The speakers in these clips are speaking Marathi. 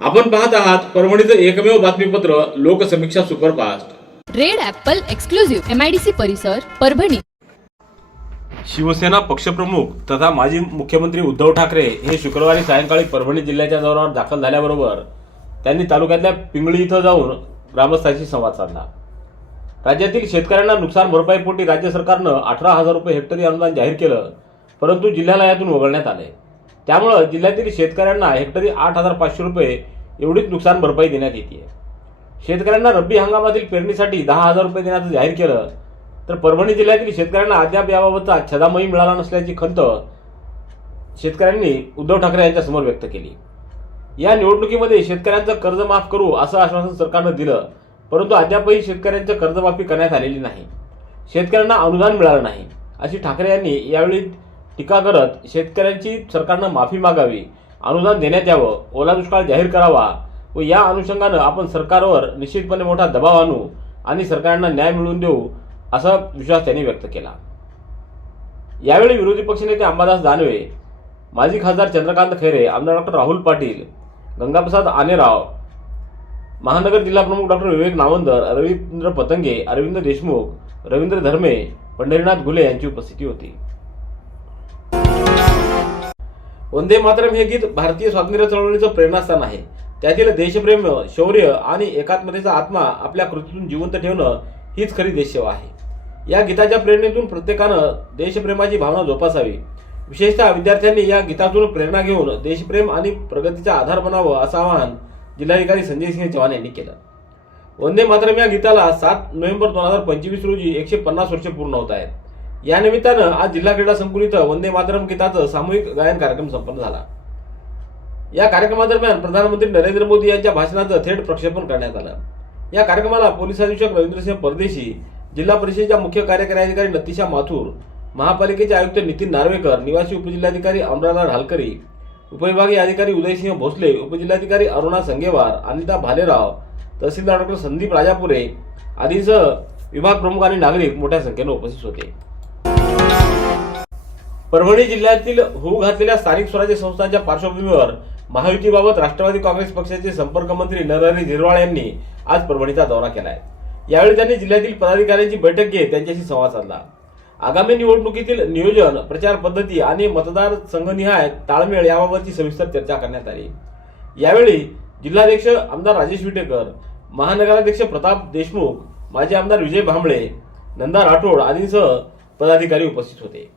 आपण पाहत आहात परभणीचं एकमेव बातमीपत्र Loksamiksha superfast. Red apple exclusive MIDC परिसर परभणी. शिवसेना पक्षप्रमुख तथा माजी मुख्यमंत्री उद्धव ठाकरे हे शुक्रवारी सायंकाळी परभणी जिल्ह्याच्या दौऱ्यावर दाखल झाल्याबरोबर त्यांनी तालुक्यातल्या पिंगळी इथं जाऊन ग्रामस्थांशी संवाद साधला. राज्यातील शेतकऱ्यांना नुकसान भरपाईपोटी राज्य सरकारनं अठरा हजार रुपये हेक्टरी अनुदान जाहीर केलं परंतु जिल्ह्याला यातून वगळण्यात आले. त्यामुळं जिल्ह्यातील शेतकऱ्यांना हेक्टरी आठ हजार पाचशे रुपये एवढीच नुकसान भरपाई देण्यात येते. शेतकऱ्यांना रब्बी हंगामातील पेरणीसाठी दहा हजार रुपये देण्याचं जाहीर केलं तर परभणी जिल्ह्यातील शेतकऱ्यांना अद्याप याबाबतचा छदामही मिळाला नसल्याची खंत शेतकऱ्यांनी उद्धव ठाकरे यांच्यासमोर व्यक्त केली. या निवडणुकीमध्ये शेतकऱ्यांचं कर्ज माफ करू असं आश्वासन सरकारनं दिलं परंतु अद्यापही शेतकऱ्यांचं कर्जमाफी करण्यात आलेली नाही. शेतकऱ्यांना अनुदान मिळालं नाही अशी ठाकरे यांनी यावेळी टीका करत शेतकऱ्यांची सरकारनं माफी मागावी अनुदान देण्यात यावं ओला दुष्काळ जाहीर करावा व या अनुषंगानं आपण सरकारवर निश्चितपणे मोठा दबाव आणू आणि सरकारांना न्याय मिळवून देऊ असा विश्वास त्यांनी व्यक्त केला. यावेळी विरोधी पक्षनेते अंबादास दानवे माजी खासदार चंद्रकांत खैरे आमदार डॉक्टर राहुल पाटील गंगाप्रसाद आनेराव महानगर जिल्हाप्रमुख डॉक्टर विवेक नावंदर रवींद्र पतंगे अरविंद देशमुख रवींद्र धर्मे पंढरीनाथ घुले यांची उपस्थिती होती. वंदे मातरम हे गीत भारतीय स्वातंत्र्य चळवळीचं प्रेरणास्थान आहे. त्यातील देशप्रेम शौर्य आणि एकात्मतेचा आत्मा आपल्या कृतीतून जिवंत ठेवणं हीच खरी देशसेवा आहे. या गीताच्या प्रेरणेतून प्रत्येकानं देशप्रेमाची भावना जोपासावी. विशेषतः विद्यार्थ्यांनी या गीतातून प्रेरणा घेऊन देशप्रेम आणि प्रगतीचा आधार बनावं असं आवाहन जिल्हाधिकारी संजय सिंह चव्हाण यांनी केलं. वंदे मातरम या गीताला सात नोव्हेंबर दोन हजार पंचवीस रोजी एकशे पन्नास वर्षे पूर्ण होत आहेत. या निमित्तानं आज जिल्हा क्रीडा संकुल इथं वंदे मातरम गीताचं सामूहिक गायन कार्यक्रम संपन्न झाला. या कार्यक्रमादरम्यान प्रधानमंत्री नरेंद्र मोदी यांच्या भाषणाचं थेट प्रक्षेपण करण्यात आलं. या कार्यक्रमाला पोलीस अधीक्षक रवींद्रसिंह परदेशी जिल्हा परिषदेच्या मुख्य कार्यकारी अधिकारी नतीशा माथूर महापालिकेचे आयुक्त नितीन नार्वेकर निवासी उपजिल्हाधिकारी अनुराधा ढालकरी उपविभागीय अधिकारी उदयसिंह भोसले उपजिल्हाधिकारी अरुणा संगेवार अनिता भालेराव तहसीलदार डॉक्टर संदीप राजापुरे आदींसह विभाग प्रमुख आणि नागरिक मोठ्या संख्येनं उपस्थित होते. परभणी जिल्ह्यातील होऊ घातलेल्या स्थानिक स्वराज्य संस्थांच्या पार्श्वभूमीवर महायुतीबाबत राष्ट्रवादी काँग्रेस पक्षाचे संपर्क मंत्री नरहरी झिरवाळ यांनी आज परभणीचा दौरा केलाय. यावेळी त्यांनी जिल्ह्यातील पदाधिकाऱ्यांची बैठक घेत त्यांच्याशी संवाद साधला. आगामी निवडणुकीतील नियोजन प्रचार पद्धती आणि मतदार संघनिहाय ताळमेळ याबाबतची सविस्तर चर्चा करण्यात आली. यावेळी जिल्हाध्यक्ष आमदार राजेश विटेकर महानगराध्यक्ष प्रताप देशमुख माजी आमदार विजय भांबळे नंदा राठोड आदींसह पदाधिकारी उपस्थित होते.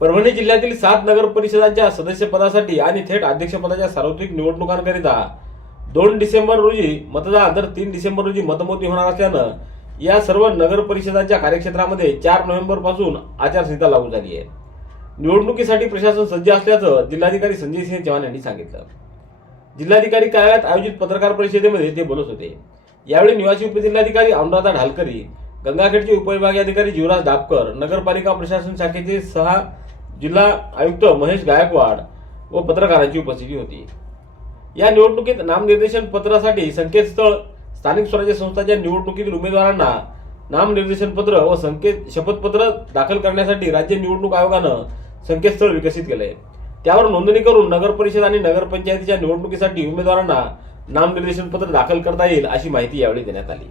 परभणी जिल्ह्यातील सात नगर परिषदांच्या सदस्यपदासाठी आणि थेट अध्यक्षपदाच्या सार्वत्रिक निवडणुकांकरिता दोन डिसेंबर रोजी मतदान तर तीन डिसेंबर रोजी मतमोजणी होणार असल्यानं या सर्व नगर परिषदांच्या कार्यक्षेत्रामध्ये चार नोव्हेंबरपासून आचारसंहिता लागू झाली आहे. निवडणुकीसाठी प्रशासन सज्ज असल्याचं जिल्हाधिकारी संजय सिंह चव्हाण यांनी सांगितलं. जिल्हाधिकारी कार्यालयात आयोजित पत्रकार परिषदेमध्ये ते बोलत होते. यावेळी निवासी उपजिल्हाधिकारी अनुराधा ढालकरी गंगाखेडचे उपविभागीय अधिकारी जीवराज डापकर नगरपालिका प्रशासन शाखेचे सहा जिल्हा आयुक्त महेश गायकवाड व पत्रकारांची उपस्थिती होती. या निवडणुकीत नामनिर्देशन पत्रासाठी संकेतस्थळ स्थानिक स्वराज्य संस्थांच्या निवडणुकीतील उमेदवारांना नामनिर्देशन पत्र व संकेत शपथपत्र दाखल करण्यासाठी राज्य निवडणूक आयोगानं संकेतस्थळ विकसित केलंय. त्यावर नोंदणी करून नगर परिषद आणि नगरपंचायतीच्या निवडणुकीसाठी उमेदवारांना नामनिर्देशन पत्र दाखल करता येईल अशी माहिती यावेळी देण्यात आली.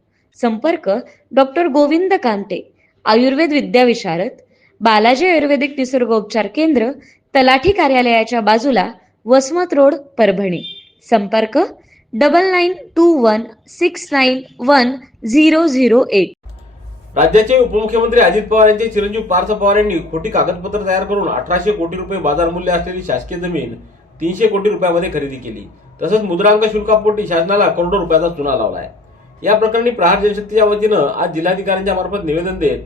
संपर्क डॉक्टर गोविंद कांते आयुर्वेद विद्याविशारद बालाजी आयुर्वेदिक निसर्गोपचार केंद्र तलाठी कार्यालयाच्या बाजूला वसमत रोड परभणी. संपर्क double nine two one six nine one zero zero eight राज्याचे उपमुख्यमंत्री अजित पवार यांचे चिरंजीव पार्थ पवार यांनी खोटी कागदपत्र तयार करून अठराशे कोटी रुपये बाजार मूल्य असलेली शासकीय जमीन तीनशे कोटी रुपयामध्ये खरेदी केली. तसंच मुद्रांक शुल्कापोटी शासनाला करोडो रुपयाचा चुना लावला आहे या प्रकरणी प्रहार जनशक्तीच्या वतीनं आज जिल्हाधिकाऱ्यांच्या मार्फत निवेदन देत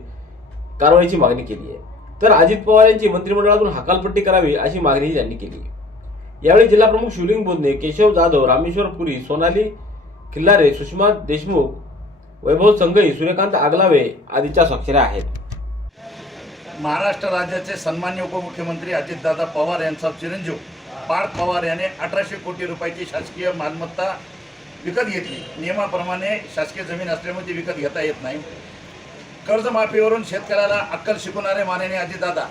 कारवाईची मागणी केली आहे. तर अजित पवार यांची मंत्रिमंडळातून हकालपट्टी करावी अशी मागणीही त्यांनी केली यावेळी जिल्हाप्रमुख शिवलिंग बोधने केशव जाधव रामेश्वर पुरी सोनाली खिल्लारे सुषमा देशमुख वैभव संघई सूर्यकांत आगलावे आदीच्या स्वाक्षऱ्या आहेत. महाराष्ट्र राज्याचे सन्मान्य उपमुख्यमंत्री अजितदादा पवार यांचा चिरंजीव. पार्थ पवार याने अठराशे कोटी रुपयाची शासकीय मालमत्ता विकत घेतली. नियमाप्रमाणे शासकीय जमीन असल्यामुळे ती विकत घेता येत नाही. कर्जमाफीवरून शेतकऱ्याला अक्कल शिकवणारे माननीय अजितदादा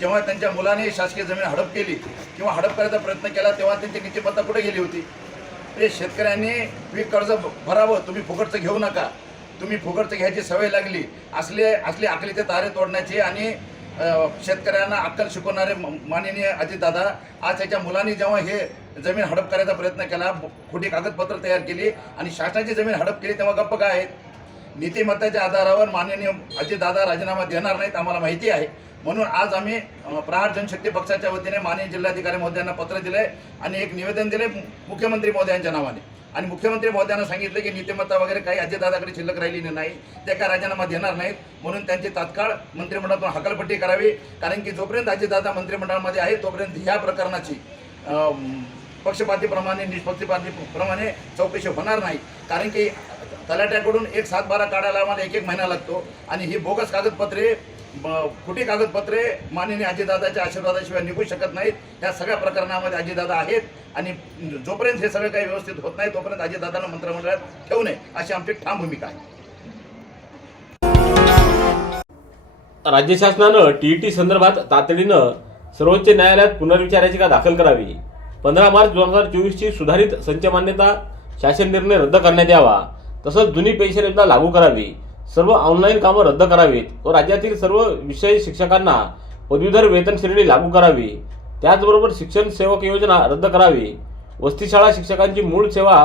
जेव्हा त्यांच्या मुलाने शासकीय जमीन हडप केली किंवा हडप करायचा प्रयत्न केला तेव्हा त्यांची नीतीपत्ता कुठे गेली होती. ते शेतकऱ्यांनी पीक कर्ज भरावं तुम्ही फुकटचं घेऊ नका. तुम्ही फुकटचं घ्यायची सवय लागली. असले असले आकलीचे तारे तोडण्याची आणि शेतकऱ्यांना अक्कल शिकवणारे माननीय अजितदादा आज त्याच्या मुलांनी जेव्हा हे जमीन हडप करायचा प्रयत्न केला खोटी कागदपत्र तयार केली आणि शासनाची जमीन हडप केली तेव्हा गप्प काय आहेत? नीतिमत्ताच्या आधारावर माननीय अजितदादा राजीनामा देणार नाहीत आम्हाला माहिती आहे. म्हणून आज आम्ही प्रहार जनशक्ती पक्षाच्या वतीने माननीय जिल्हाधिकारी महोदयांना पत्र दिले आणि एक निवेदन दिले मुख्यमंत्री महोदयांच्या नावाने. आणि मुख्यमंत्री महोदयांना सांगितलं की नीतिमत्ता वगैरे काही अजितदादाकडे शिल्लक राहिलेली नाही. ते काय राजीनामा देणार नाहीत. म्हणून त्यांची तात्काळ मंत्रिमंडळातून हकालपट्टी करावी. कारण की जोपर्यंत अजितदादा मंत्रिमंडळामध्ये आहे तोपर्यंत ह्या प्रकरणाची पक्षपातीप्रमाणे निष्पक्षपातीप्रमाणे चौकशी होणार नाही. कारण की तलाट्याकडून एक सात बारा काढायला आम्हाला एक एक महिना लागतो. आणि ही बोगस कागदपत्रे खोटी कागदपत्रे माननीय अजितदादाच्या आशीर्वादाशिवाय निघू शकत नाहीत. ह्या सगळ्या प्रकरणामध्ये अजितदादा आहेत आणि जोपर्यंत हे सगळं काही व्यवस्थित होत नाही तोपर्यंत अजितदादांना मंत्रिमंडळात ठेवू नये अशी आमची ठाम भूमिका आहे. राज्य शासनानं टीईटी संदर्भात तातडीनं सर्वोच्च न्यायालयात पुनर्विचार याचिका दाखल करावी? पंधरा मार्च दोन हजार चोवीसची सुधारित संच मान्यता शासन निर्णय रद्द करण्यात यावा. तसंच जुनी पेन्शन योजना लागू करावी. सर्व ऑनलाईन कामं रद्द करावीत व राज्यातील सर्व विषय शिक्षकांना पदवीधर वेतन श्रेणी लागू करावी. त्याचबरोबर शिक्षण सेवक योजना रद्द करावी. वस्तीशाळा शिक्षकांची मूळ सेवा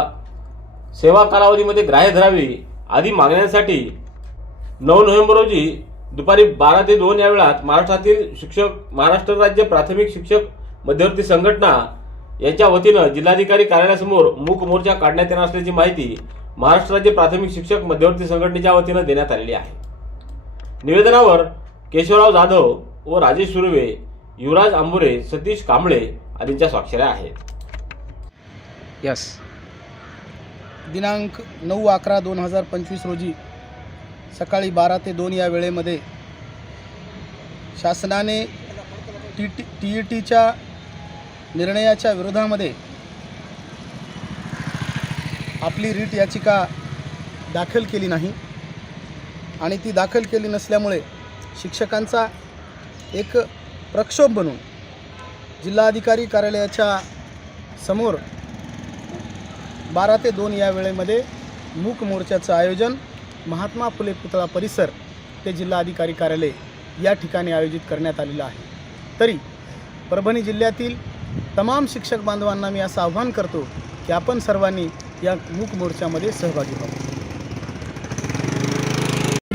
सेवा कालावधीमध्ये ग्राह्य धरावी. आदी मागण्यांसाठी नऊ नोव्हेंबर रोजी दुपारी बारा ते दोन या वेळात महाराष्ट्रातील शिक्षक महाराष्ट्र राज्य प्राथमिक शिक्षक मध्यवर्ती संघटना यांच्या वतीनं जिल्हाधिकारी कार्यालयासमोर मूक मोर्चा काढण्यात येणार असल्याची माहिती महाराष्ट्र राज्य प्राथमिक शिक्षक मध्यवर्ती संघटनेच्या वतीनं देण्यात आलेली आहे. निवेदनावर केशवराव जाधव व राजेश सुर्वे युवराज आंबुरे सतीश कांबळे आदींच्या स्वाक्षऱ्या आहेत. यस दिनांक नऊ अकरा दोन हजार पंचवीस रोजी सकाळी बारा ते दोन या वेळेमध्ये शासनाने टी टी टी ई टीच्या निर्णयाच्या विरोधामध्ये आपली रीट याचिका दाखल केली नाही. आणि ती दाखल केली नसल्यामुळे शिक्षकांचा एक प्रक्षोभ बनून जिल्हाधिकारी कार्यालयाच्या समोर बारा ते दोन या वेळेमध्ये मूक मोर्चाचं आयोजन महात्मा फुले पुतळा परिसर ते जिल्हाधिकारी कार्यालय या ठिकाणी आयोजित करण्यात आलेलं आहे. तरी परभणी जिल्ह्यातील तमाम शिक्षक बांधवांना मी असं आव्हान करतो की आपण सर्वांनी या मूक मोर्चामध्ये सहभागी व्हावं.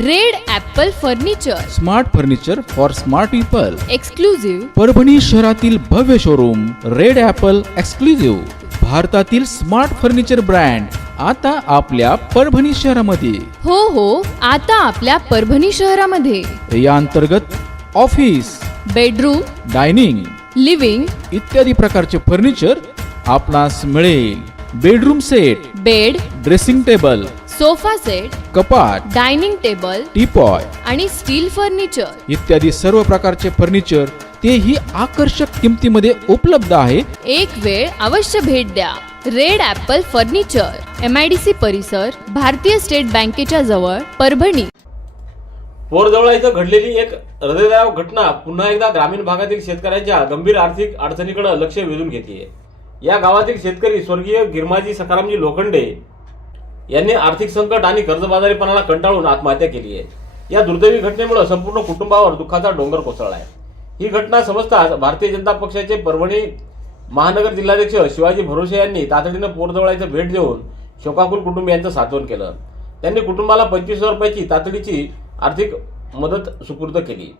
Red apple furniture. Smart furniture for smart people. Exclusive Parbhani शहरातील भव्य शोरूम रेड ॲपल एक्सक्लुझिव्ह भारतातील स्मार्ट फर्निचर ब्रँड आता आपल्या परभणी शहरामध्ये. हो हो आता आपल्या परभणी शहरामध्ये. या अंतर्गत ऑफिस बेडरूम डायनिंग लिव्हिंग इत्यादी प्रकारचे फर्निचर आपणास मिळेल. Bedroom set bed dressing table sofa set कपाट डायनिंग टेबल टीपॉय आणि स्टील फर्निचर. इत्यादी सर्व प्रकारचे फर्निचर तेही आकर्षक किमतीमध्ये उपलब्ध आहे. एक वेळ अवश्य भेट द्या. Red apple furniture M I D C परिसर भारतीय स्टेट बँकेच्या जवळ परभणी. पोरजवळा इथं घडलेली एक हृदयदायक घटना पुन्हा एकदा ग्रामीण भागातील शेतकऱ्यांच्या गंभीर आर्थिक अडचणीकडे लक्ष वेधून घेते या गावातील शेतकरी स्वर्गीय गिरमाजी सकारामजी लोखंडे यांनी आर्थिक संकट आणि कर्जबाजारीपणाला कंटाळून आत्महत्या केली आहे. या दुर्दैवी घटनेमुळे संपूर्ण कुटुंबावर दुःखाचा डोंगर कोसळला आहे ही घटना समजताच भारतीय जनता पक्षाचे परभणी महानगर जिल्हाध्यक्ष शिवाजी भरोसे यांनी तातडीनं पोरजवळायचं भेट देऊन शोकाकुल कुटुंबियांचं सांत्वन केलं. त्यांनी कुटुंबाला पंचवीस हजार रुपयाची तातडीची आर्थिक मदत सुपूर्द केली.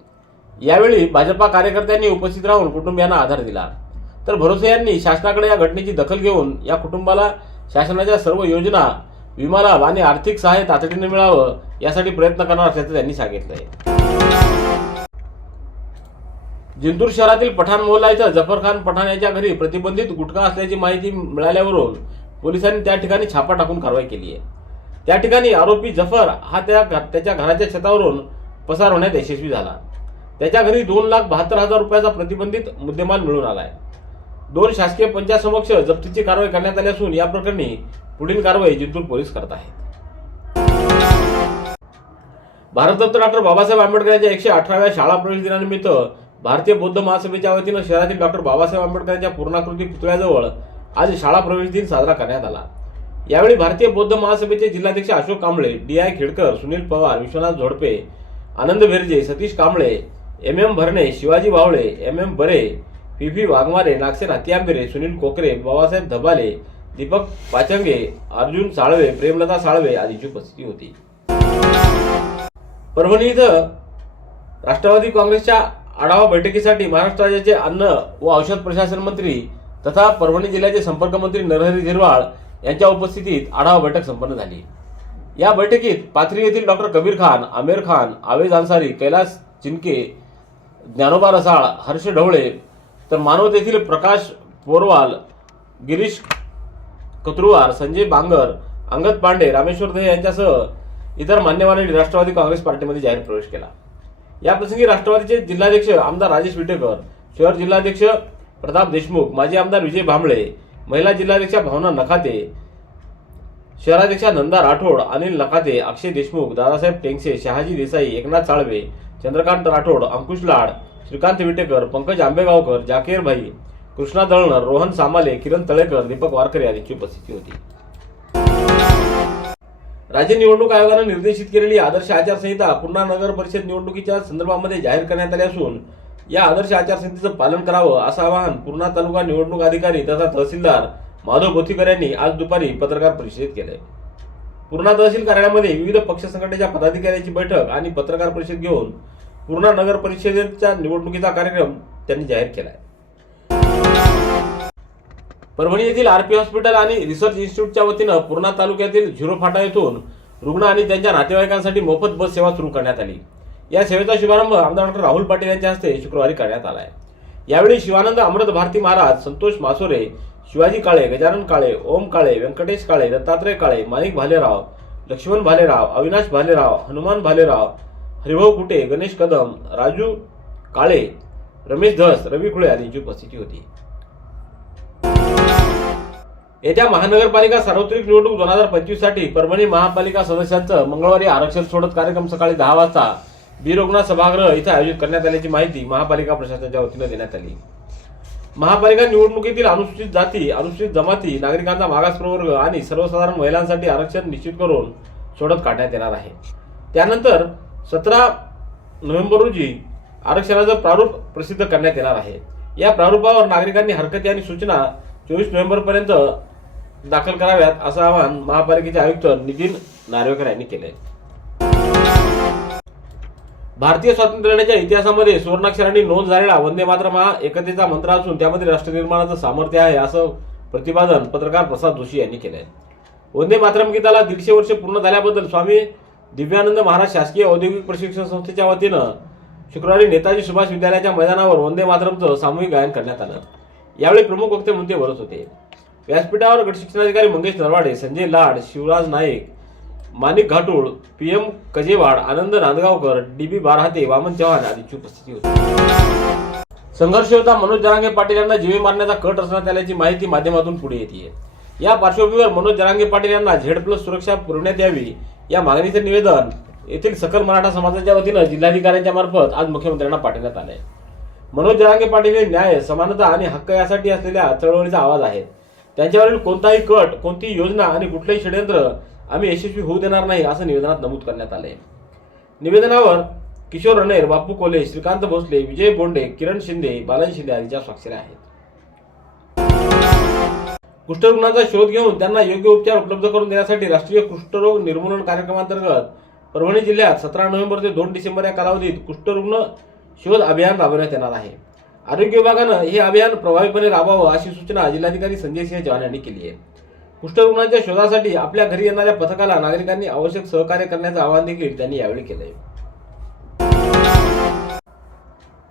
यावेळी भाजपा कार्यकर्त्यांनी उपस्थित राहून कुटुंबियांना आधार दिला. तर भरोसे यांनी शासनाकडे या घटनेची दखल घेऊन या कुटुंबाला शासनाच्या सर्व योजना विमा लाभ आणि आर्थिक सहाय्य तातडीने मिळावं यासाठी प्रयत्न करणार असल्याचं त्यांनी सांगितलंय. जिंतूर शहरातील पठाण मोहल्ला इथं जफर खान पठाण याच्या घरी प्रतिबंधित गुटखा असल्याची माहिती मिळाल्यावरून पोलिसांनी त्या ठिकाणी छापा टाकून कारवाई केली आहे. त्या ठिकाणी आरोपी जफर हा त्या त्याच्या घराच्या छतावरून पसार होण्यात यशस्वी झाला. त्याच्या घरी दोन लाख बहात्तर हजार रुपयाचा प्रतिबंधित मुद्देमाल मिळून आलाय. दोन शासकीय पंचासमक्ष जप्तीची कारवाई करण्यात आली असून या प्रकरणी पुढील कारवाई जिंतूर पोलीस करत आहेत. भारतरत्न डॉक्टर बाबासाहेब आंबेडकर यांच्या एकशे अठराव्या शाळा प्रवेश दिनानिमित्त भारतीय बौद्ध महासभेच्या वतीनं शहरातील डॉक्टर बाबासाहेब आंबेडकर यांच्या पूर्णाकृती पुतळ्याजवळ आज शाळा प्रवेश दिन साजरा करण्यात आला. यावेळी भारतीय बौद्ध महासभेचे जिल्हाध्यक्ष Ashok Kamble D I Khedkar Sunil Pawar Vishwanath Zodpe Anand Bherje Satish Kamble M M Bharane Shivaji Bhavle M M Bare P V Waghmare Nagsen Hatyambere Sunil Kokare Babasaheb Dhabale Deepak Pachange Arjun Salve Premlata Salve आदीची उपस्थिती होती. परभणी इथं राष्ट्रवादी काँग्रेसच्या आढावा बैठकीसाठी महाराष्ट्र राज्याचे अन्न व औषध प्रशासन मंत्री तथा परभणी जिल्ह्याचे संपर्क मंत्री नरहरी झिरवाळ यांच्या उपस्थितीत आढावा बैठक संपन्न झाली. या बैठकीत पाथरी येथील डॉक्टर कबीर खान आमिर खान आवेज अन्सारी कैलास चिनके ज्ञानोबा रसाळ हर्ष ढवळे तर मानवत येथील प्रकाश पोरवाल गिरीश कत्रुवार संजय बांगर अंगद पांडे रामेश्वर दहे यांच्यासह इतर मान्यवरांनी राष्ट्रवादी काँग्रेस पार्टीमध्ये जाहीर प्रवेश केला. या प्रसंगी राष्ट्रवादीचे जिल्हाध्यक्ष आमदार राजेश विटेकर शहर जिल्हाध्यक्ष प्रताप देशमुख माजी आमदार विजय भांबळे महिला जिल्हाध्यक्षा भावना नखाते शहराध्यक्षा नंदा राठोड अनिल नखाते अक्षय देशमुख दादासाहेब टेंगसे शहाजी देसाई एकनाथ साळवे चंद्रकांत राठोड अंकुश लाड श्रीकांत विटेकर पंकज आंबेगावकर जाकीर भाई कृष्णा दळणर रोहन सामाले किरण तळेकर दीपक वारकर यांची उपस्थिती होती. राज्य निवडणूक आयोगानं निर्देशित केलेली आदर्श आचारसंहिता पुन्हा नगर परिषद निवडणुकीच्या संदर्भामध्ये जाहीर करण्यात आली असून या आदर्श आचारसंहितेचं पालन करावं असं आवाहन पूर्णा तालुका निवडणूक अधिकारी तथा तहसीलदार माधव बोथीकर यांनी आज दुपारी पत्रकार परिषदेत केलंय. पूर्णा तहसील कार्यालयामध्ये विविध पक्ष संघटनेच्या पदाधिकाऱ्यांची बैठक आणि पत्रकार परिषद घेऊन पूर्णा नगर परिषदेच्या निवडणुकीचा कार्यक्रम त्यांनी जाहीर केला आहे परभणी येथील आरपी हॉस्पिटल आणि रिसर्च इन्स्टिट्यूटच्या वतीनं पूर्णा तालुक्यातील झिरो फाटा येथून रुग्ण आणि त्यांच्या नातेवाईकांसाठी मोफत बस सेवा सुरू करण्यात आली. या सेवेचा शुभारंभ आमदार डॉक्टर राहुल पाटील यांच्या हस्ते शुक्रवारी करण्यात आला आहे यावेळी शिवानंद अमृत भारती महाराज संतोष मासोरे शिवाजी काळे गजानन काळे ओम काळे व्यंकटेश काळे दत्तात्रय काळे माणिक भालेराव लक्ष्मण भालेराव अविनाश भालेराव हनुमान भालेराव हरिभाऊ कुटे गणेश कदम राजू काळे रमेश धस रवी खुळे आदींची उपस्थिती होती. येत्या महानगरपालिका सार्वत्रिक निवडणूक दोन हजार पंचवीससाठी परभणी महापालिका सदस्यांचं मंगळवारी आरक्षण सोडत कार्यक्रम सकाळी दहा वाजता बीरोगणा सभागृह इथं आयोजित करण्यात आल्याची माहिती महापालिका प्रशासनाच्या वतीनं देण्यात आली. महापालिका निवडणुकीतील अनुसूचित जाती अनुसूचित जमाती नागरिकांचा मागास प्रवर्ग आणि सर्वसाधारण महिलांसाठी आरक्षण निश्चित करून सोडत काढण्यात येणार आहे. त्यानंतर सतरा नोव्हेंबर रोजी आरक्षणाचं प्रारूप प्रसिद्ध करण्यात येणार आहे. या प्रारूपावर नागरिकांनी हरकती आणि सूचना चोवीस नोव्हेंबरपर्यंत दाखल कराव्यात असं आवाहन महापालिकेचे आयुक्त नितीन नार्वेकर यांनी केलंय. भारतीय स्वातंत्र्य लढ्याच्या इतिहासामध्ये सुवर्णाक्षरांनी नोंद झालेला वंदे मातरम हा एकतेचा मंत्र असून त्यामध्ये राष्ट्रनिर्माणाचं सामर्थ्य आहे असं प्रतिपादन पत्रकार प्रसाद जोशी यांनी केलंय. वंदे मातरम गीताला दीडशे वर्ष पूर्ण झाल्याबद्दल स्वामी दिव्यानंद महाराज शासकीय औद्योगिक प्रशिक्षण संस्थेच्या वतीनं शुक्रवारी नेताजी सुभाष विद्यालयाच्या मैदानावर वंदे मातरमचं सामूहिक गायन करण्यात आलं. यावेळी प्रमुख वक्ते म्हणते बोलत होते. व्यासपीठावर गटशिक्षणाधिकारी Mangesh Narwade Sanjay Lad Shivraj Naik Manik Ghatol P M Kajewad Anand Nandgaonkar D B Barhate Waman Chavan आदींची उपस्थिती होती. संघर्ष होता मनोज जरांगे पाटील यांना जीवे मारण्याचा कट असण्यात आल्याची माहिती माध्यमातून पुढे येते. या पार्श्वभूमीवर मनोज जरांगे पाटील यांना झेड प्लस सुरक्षा पुरवण्यात यावी या मागणीचे निवेदन येथील सकल मराठा समाजाच्या वतीनं जिल्हाधिकाऱ्यांच्या मार्फत आज मुख्यमंत्र्यांना पाठवण्यात आले मनोज जरांगे पाटील हे न्याय समानता आणि हक्क यासाठी असलेल्या चळवळीचा आवाज आहे त्यांच्यावरील कोणताही कट कोणतीही योजना आणि कुठलेही षडयंत्र आम्ही यशस्वी होऊ देणार नाही असं निवेदनात नमूद करण्यात आले निवेदनावर किशोर रणेर बापू कोले श्रीकांत भोसले विजय बोंडे किरण शिंदे बालन शिंदे आदीच्या स्वाक्षऱ्या आहेत. कुष्ठरुग्णांचा शोध घेऊन त्यांना योग्य उपचार उपलब्ध करून देण्यासाठी राष्ट्रीय कुष्ठरोग निर्मूलन कार्यक्रमांतर्गत परभणी जिल्ह्यात सतरा नोव्हेंबर ते दोन डिसेंबर या कालावधीत कुष्ठरुग्ण शोध अभियान राबवण्यात येणार आहे. आरोग्य विभागानं हे अभियान प्रभावीपणे राबवावं अशी सूचना जिल्हाधिकारी संजय सिंह चव्हाण यांनी केली आहे. कुष्ठरुग्णांच्या शोधासाठी आपल्या घरी येणाऱ्या पथकाला नागरिकांनी आवश्यक सहकार्य करण्याचं आवाहन देखील त्यांनी यावेळी केलंय.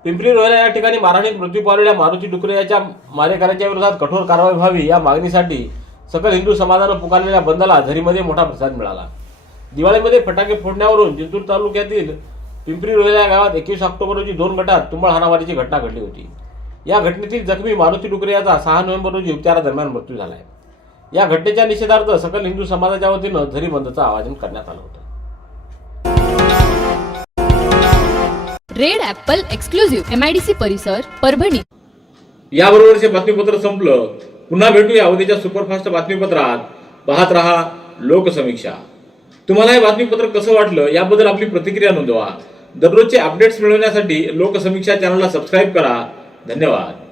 पिंपरी रोहिला या ठिकाणी मारहाणीत मृत्यू पावलेल्या मारुती डुकरे याच्या मारेकऱ्यांच्या विरोधात कठोर कारवाई व्हावी या मागणीसाठी सकल हिंदू समाजानं पुकारलेल्या बंदला झरीमध्ये मोठा प्रसाद मिळाला. दिवाळीमध्ये फटाके फोडण्यावरून जिंतूर तालुक्यातील पिंपरी रोहिला या गावात एकवीस ऑक्टोबर रोजी दोन गटात तुंबळ हाणामारीची घटना घडली होती. या घटनेतील जखमी मारुती डुकरे याचा सहा नोव्हेंबर रोजी उपचारादरम्यान मृत्यू झालाय. या घटनेच्या निषेधार्थ सकल हिंदू समाजाच्या वतीनं झरी बंदचं आयोजन करण्यात आलं होतं. Red apple exclusive M I D C परिसर परभणी. याबरोबरचे बातमीपत्र संपलं. पुन्हा भेटूया उद्याच्या सुपरफास्ट बातमीपत्रात. पाहत रहा लोकसमीक्षा. तुम्हाला हे बातमीपत्र कसं वाटलं याबद्दल आपली प्रतिक्रिया नोंदवा. दररोजचे अपडेट्स मिळवण्यासाठी लोकसमीक्षा चॅनलला सबस्क्राईब करा. धन्यवाद.